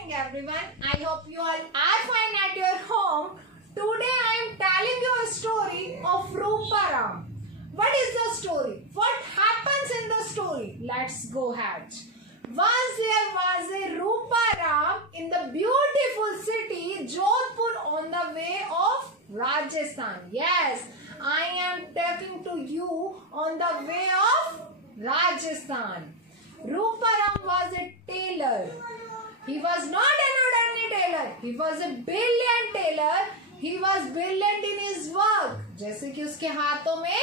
morning everyone. I hope you all are fine at your home. Today I am telling you a story of Ruparam. What is the story? What happens in the story? Let's go ahead. Once there was a Ruparam in the beautiful city Jodhpur on the way of Rajasthan. Yes, I am talking to you on the way of Rajasthan. Ruparam was a tailor. He was not an ordinary tailor. He was a brilliant tailor. He was brilliant in his work. जैसे कि उसके हाथों में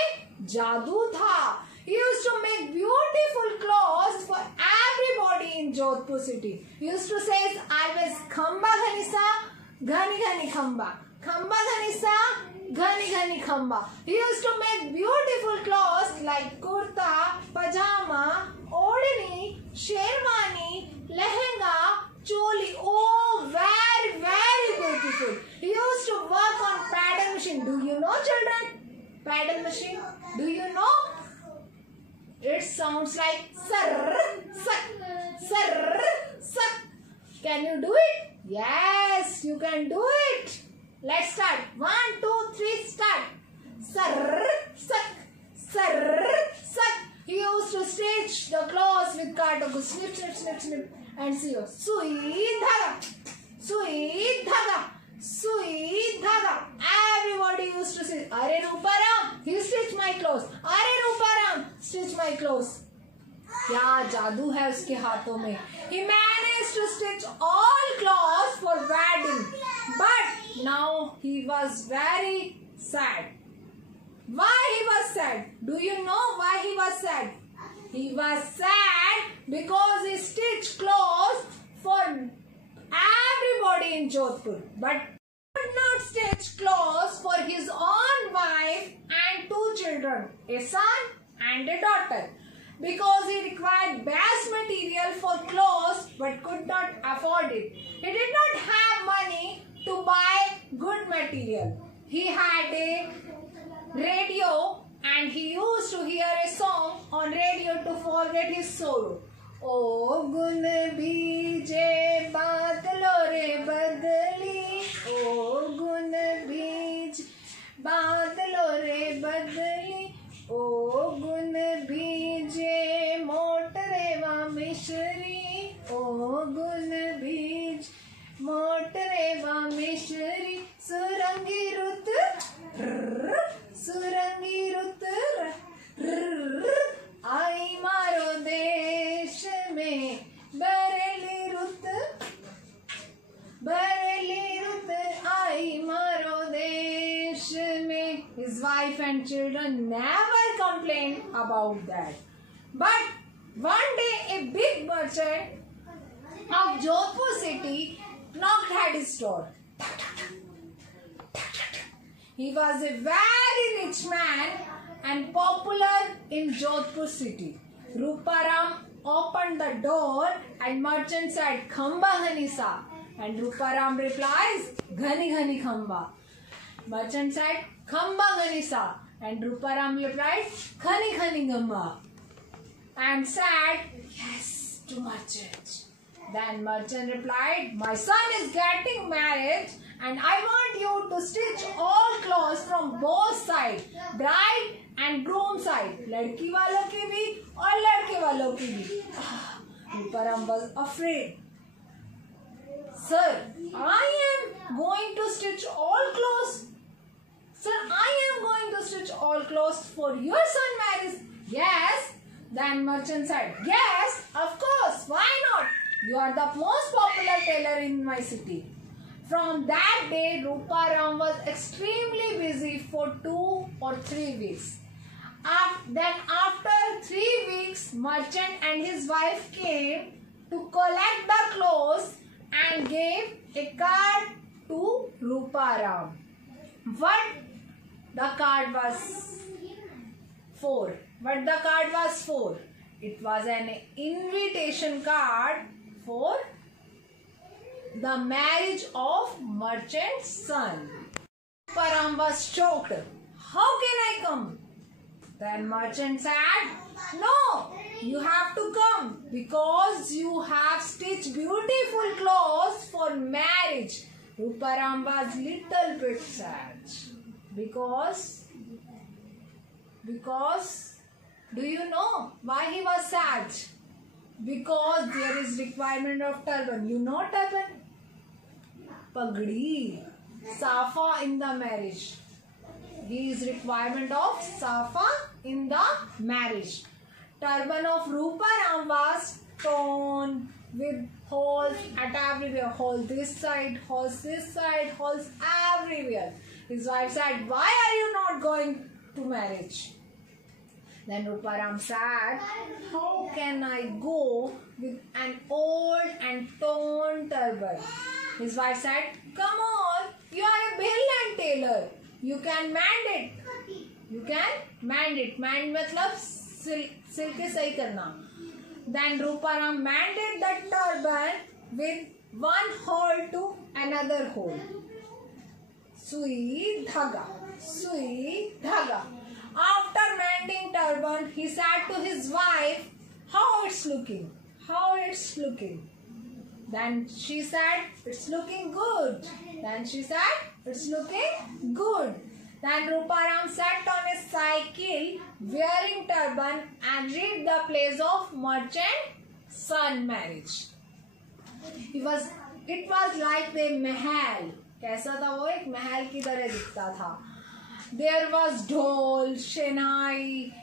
जादू था. He used to make beautiful clothes for everybody in Jodhpur city. He used to say always khamba ghanisa, ghani ghani khamba. Khamba ghanisa, ghani ghani khamba. He used to make beautiful clothes like kurta, pajama, odni, sherwani, lehenga, choli. Oh, very, very beautiful. He used to work on pattern machine. Do you know, children? Pattern machine. Do you know? It sounds like sar, sak, sar, sak. Can you do it? Yes, you can do it. Let's start. 1, 2, 3, start. Sar, sak, sar, sak. He used to stitch the clothes with carton. Snip, snip, snip, snip. And see you. Sui dhaga, sui dhaga, sui dhaga. Everybody used to say, Are Ruparam, he stitch my clothes. Are Ruparam, stitch my clothes. क्या जादू है उसके हाथों में. He managed to stitch all clothes for wedding. But now he was very sad. Why he was sad? Do you know why he was sad? He was sad because he stitched clothes for everybody in Jodhpur. But could not stitch clothes for his own wife and 2 children, a son and a daughter. Because he required best material for clothes but could not afford it. He did not have money to buy good material. He had a radio and he used to hear a song on radio to forget his sorrow. O gun beeje badlo re badli, O gun beej badlo re badli, O gun beeje motre va mishri, O gun beej motre va mishri, surangi rut, surangi rut, आई मारो देश में बरेली रुत आई मारो देश में. His wife and children never complained about that. But one day a big merchant of Jodhpur city knocked at his door. He was a very rich man and popular in Jodhpur city. Ruparam opened the door and merchant said, Khamba ghanisa. And Ruparam replies, Ghani ghani khamba. Merchant said, Khamba ghanisa. And Ruparam replied, Khani khani khamba. And said, yes, to merchant. Then merchant replied, my son is getting married and I want you to stitch all clothes from both sides, bride and groom side, लड़की वालों की भी और लड़के वालों की भी. Ruparam was afraid. Sir, I am going to stitch all clothes. Sir, I am going to stitch all clothes for your son marriage. Yes. Then merchant said, yes, of course. Why not? You are the most popular tailor in my city. From that day, Ruparam was extremely busy for 2 or 3 weeks. Then after 3 weeks, merchant and his wife came to collect the clothes and gave a card to Ruparam. What the card was for? What the card was for? It was an invitation card for the marriage of merchant's son. Ruparam was shocked. How can I come? Then merchant said, no, you have to come because you have stitched beautiful clothes for marriage. Ruparam was little bit sad because do you know why he was sad? Because there is requirement of turban. You know turban? Pagdi, safa in the marriage. He is requirement of safa in the marriage. Turban of Ruparam was torn with holes at everywhere. Holes this side, holes this side, holes everywhere. His wife said, "Why are you not going to marriage?" Then Ruparam said, "How can I go with an old and torn turban?" His wife said, "Come on, you are a brilliant tailor. You can mend it. You can mend it. Mend मतलब सिल के सही करना." Then Ruparam mended the turban with one hole to another hole. Sui dhaga, sui dhaga. After mending turban, he said to his wife, "How it's looking? How it's looking?" Then she said, "It's looking good." Then she said, "It's looking good." Then Ruparam sat on his cycle wearing turban and reached the place of merchant son marriage. It was like the महल. कैसा था वो? एक महल की तरह दिखता था. There was ढोल, शेनाई,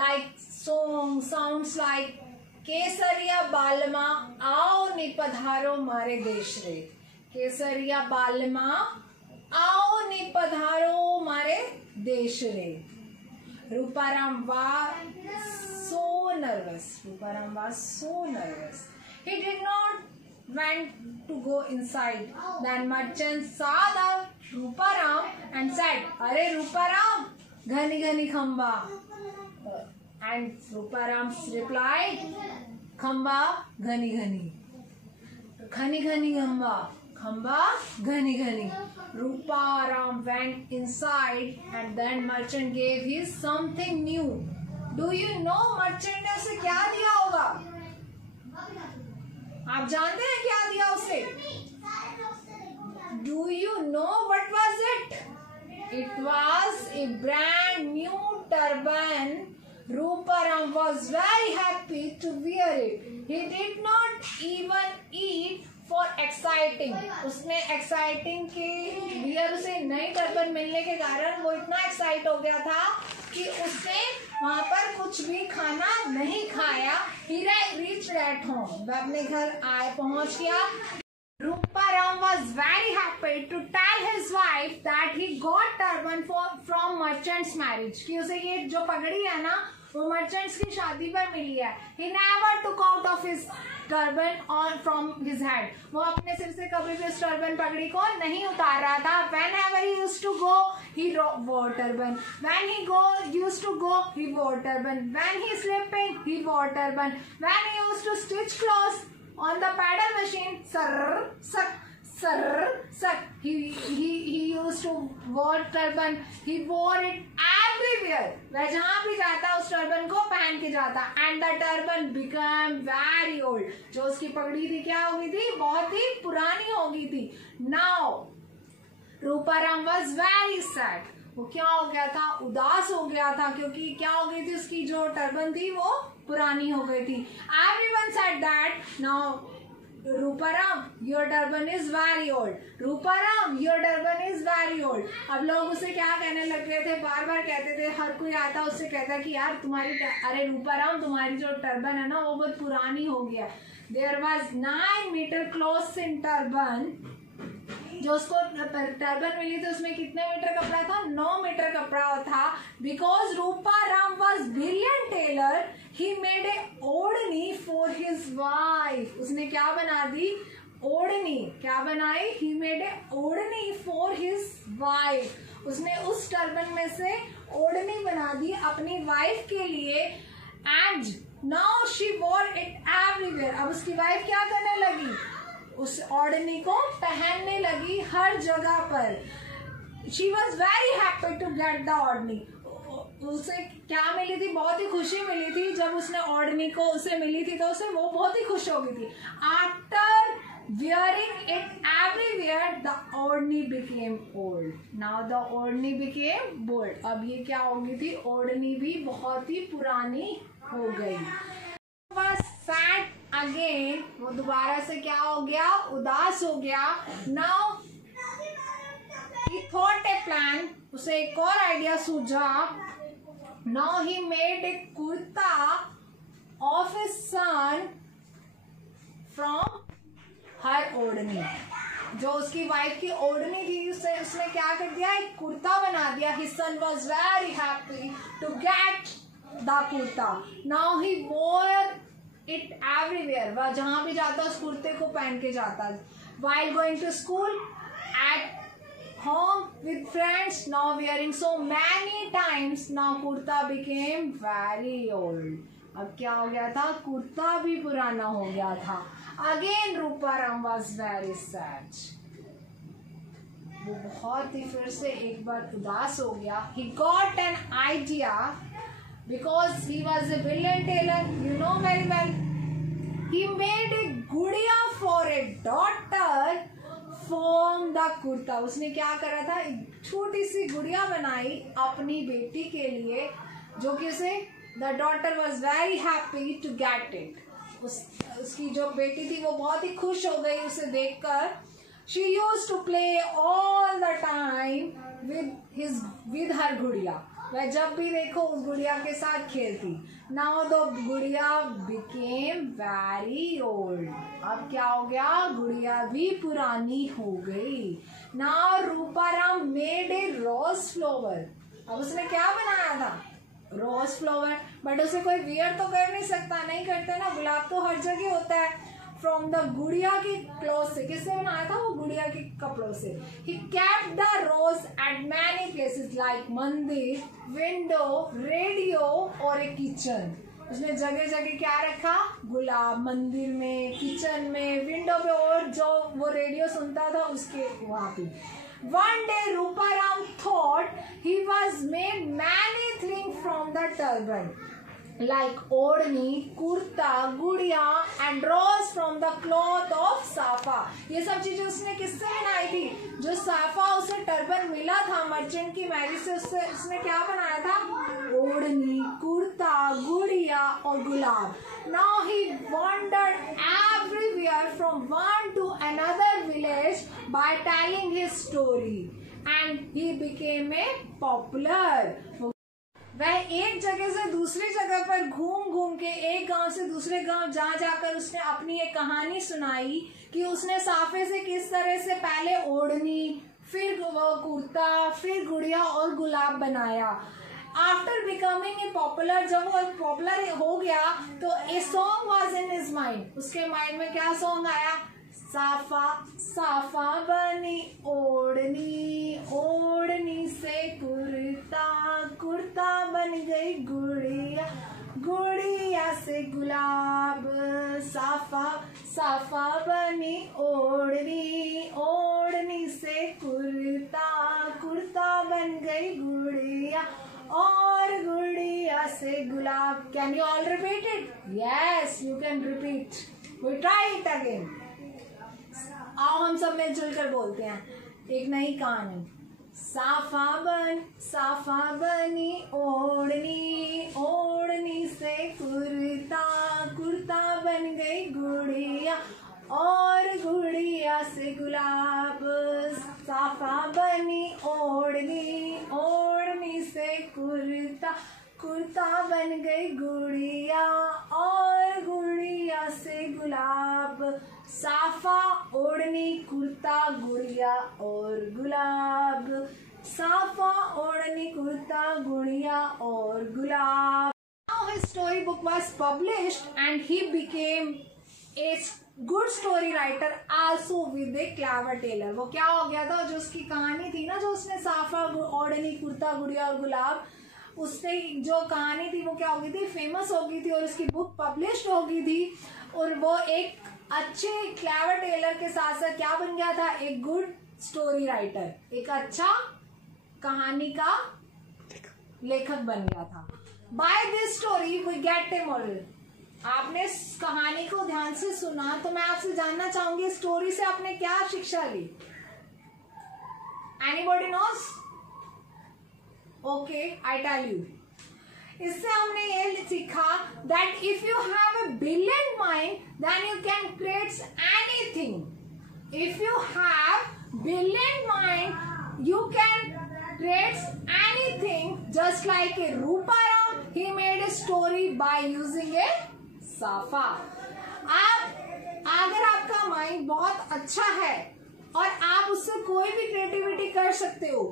like sounds like केसरिया बालमा आओ नि पधारो मारे देश रे. केसरिया बालमा आओ नि पधारो मारे देश रे. Ruparam was so nervous. Ruparam was so nervous. He did not went to go inside. Then merchant saw the Ruparam and said, "Arey Ruparam, ghani ghani khamba." And Ruparam replied, "Khamba ghani ghani, khani khani khamba, khamba ghani ghani." Ruparam went inside and then merchant gave him something new. Do you know merchant ने उसे क्या दिया होगा? आप जानते हैं क्या दिया उसे? Do you know what was it? It was a brand new turban. Ruparam was very happy to wear it. He did not even eat for exciting. उसने exciting के लिए उसे नई टर्बन मिलने के कारण वो इतना एक्साइट हो गया था कि उसने वहाँ पर कुछ भी खाना नहीं खाया. He reached at home. वह अपने घर पहुँच गया. Ruparam was very happy to tell his wife that he got turban from merchant's marriage. कि उसे ये जो पगड़ी है ना वो merchants की शादी पर मिली है. He never took out of his turban or from his head. वो अपने सिर से कभी भी उस turban पगड़ी को नहीं उतार रहा था. Whenever he used to go, he wore turban. When he used to go, he wore turban. When he sleeping, he wore turban. When he used to stitch clothes on the paddle machine, sir, suck. He used to wear turban. He wore it everywhere. वह जहाँ भी जाता उस turban को पहन के जाता. And the turban became very old. जो उसकी पगड़ी थी क्या हो गई थी? बहुत ही पुरानी हो गई थी. Now Ruparam was very sad. वो क्या हो गया था? उदास हो गया था क्योंकि क्या हो गई थी? उसकी जो टर्बन थी वो पुरानी हो गई थी. Everyone said that now Ruparam, your turban is very old. Ruparam, your turban is very old. अब लोग उसे क्या कहने लग गए थे? बार बार कहते थे. हर कोई आता उससे कहता कि यार तुम्हारी अरे रूपाराम तुम्हारी जो टर्बन है ना वो बहुत पुरानी हो गया. There was 9 meter clothes in turban. जो उसको टर्बन मिली थी उसमें कितने मीटर कपड़ा था? 9 मीटर कपड़ा था. Because Ruparam was brilliant tailor, he made a ओढ़नी for his wife. उसने क्या बना दी? ओढ़नी. क्या बनाई? He made a ओढ़नी for his wife. उसने उस टर्बन में से ओढ़नी बना दी अपनी वाइफ के लिए. And now she wore it everywhere. अब उसकी वाइफ क्या करने लगी? उस ओढ़नी को पहनने लगी हर जगह पर. She was very happy to get the ओढ़नी. उसे क्या मिली थी, बहुत ही खुशी मिली थी जब उसने ओढ़नी को उसे मिली थी, तो उसे वो बहुत ही खुश हो गई थी। After wearing it everywhere, the ओढ़नी became old. Now the ओढ़नी became bold. अब ये क्या हो गई थी, ओढ़नी भी बहुत ही पुरानी हो गई। Was sad again, वो दोबारा से क्या हो गया, उदास हो गया। Now he thought a plan, उसे एक और आइडिया सूझा। Now he made a kurta of his son from her ओढ़नी। जो उसकी वाइफ की ओढ़नी थी उसने क्या कर दिया, एक कुर्ता बना दिया। His son was very happy to get the kurta. Now he wore it everywhere. वह जहाँ भी जाता उस कुर्ते को पहन के जाता। While going to school, at home with friends, now wearing so many times, now kurta became very old. अब क्या हो गया था, कुर्ता भी पुराना हो गया था। Again Ruparam was very sad. वो बहुत ही फिर से एक बार उदास हो गया। He got an idea because he was a brilliant tailor, you know very well. He made a gudiya for a daughter from the kurta. उसने क्या करा था, एक छोटी सी गुड़िया बनाई अपनी बेटी के लिए, जो कि उसे the daughter was very happy to get it. उसकी जो बेटी थी वो बहुत ही खुश हो गई उसे देखकर। She used to play all the time with her गुड़िया। वह जब भी देखो उस गुड़िया के साथ खेलती। Now the गुड़िया became very old. अब क्या हो गया, गुड़िया भी पुरानी हो गई। Now Ruparam made a rose flower. अब उसने क्या बनाया था, रोज फ्लावर। बट उसे कोई वियर तो कर नहीं सकता, नहीं करते ना, गुलाब तो हर जगह होता है। फ्रॉम द गुड़िया की क्लॉथ से, किससे बनाया था, वो गुड़िया के कपड़ों से। He kept the rose at many places like मंदिर, विंडो, रेडियो और एक किचन। उसने जगह जगह क्या रखा, गुलाब, मंदिर में, किचन में, विंडो पे, और जो वो रेडियो सुनता था उसके वहां पे। One day Ruparam thought he was made many things from the turban, like ओढ़नी, कुर्ता, गुड़िया and rose from the cloth of साफा। ये सब चीजें उसने किससे बनाई थी, जो साफा उसे टर्बन मिला था मर्चेंट की मैरिज से, उसने क्या बनाया था, ओढ़नी, कुर्ता, गुड़िया और गुलाब। Now he wandered everywhere from one to another village by telling his story, and he became a popular. वह एक जगह से दूसरी जगह पर घूम घूम के, एक गांव से दूसरे गांव जा जाकर उसने अपनी एक कहानी सुनाई कि उसने साफे से किस तरह से पहले ओढ़नी, फिर वो कुर्ता, फिर गुड़िया और गुलाब बनाया। आफ्टर बिकमिंग ए पॉपुलर, जब वो पॉपुलर हो गया तो a song was in his mind. उसके माइंड में क्या सॉन्ग आया, साफा साफा बनी ओढ़नी, ओढ़नी से कुर्ता, कुर्ता बन गई गुड़िया, गुड़िया से गुलाब। साफा साफा बनी ओढ़नी, ओढ़नी से कुर्ता, कुर्ता बन गई गुड़िया और गुड़िया से गुलाब। Can you all repeat it? Yes, you can repeat. We try it again. आओ हम सब मिलजुल कर बोलते हैं एक नई कहानी। साफा बनी ओढ़नी, ओढ़नी से कुर्ता, कुर्ता बन गई गुड़िया और गुड़िया से गुलाब। साफा बनी ओढ़नी, ओढ़नी से कुर्ता, कुर्ता बन गई गुड़िया और गुड़िया से गुलाब। साफा, ओढ़नी, कुर्ता, गुड़िया और गुलाब। साफा, ओढ़नी, कुर्ता, गुड़िया और गुलाब। Now his storybook was published and he became a good story writer also with a clever tailor. वो क्या हो गया था, जो उसकी कहानी थी ना, जो उसने साफा, ओढ़नी, कुर्ता, गुड़िया और गुलाब, उससे जो कहानी थी वो क्या हो गई थी, फेमस हो गई थी और उसकी बुक पब्लिश हो गई थी। और वो एक अच्छे क्लेवर टेलर के साथ साथ क्या बन गया था, एक गुड स्टोरी राइटर, एक अच्छा कहानी का लेखक बन गया था। By this story we get a moral. आपने इस कहानी को ध्यान से सुना तो मैं आपसे जानना चाहूंगी स्टोरी से आपने क्या शिक्षा ली? Anybody knows? Okay, I tell you. इससे हमने ये सीखा that if you have a brilliant mind then you can create anything. If you have brilliant mind you can create anything. Just like a Ruparam, he made a story by using a साफा। अगर आपका mind बहुत अच्छा है और आप उससे कोई भी क्रिएटिविटी कर सकते हो,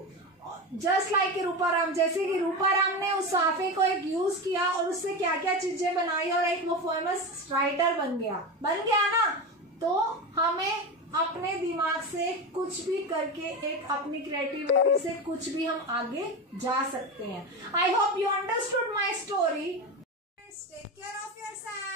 जस्ट लाइक रूपाराम, जैसे कि रूपाराम ने उस साफे को एक यूज किया और उससे क्या क्या चीजें बनाई और एक वो फेमस राइटर बन गया ना। तो हमें अपने दिमाग से कुछ भी करके एक अपनी क्रिएटिविटी से कुछ भी हम आगे जा सकते हैं। I hope you understood my story. Take care of yourself.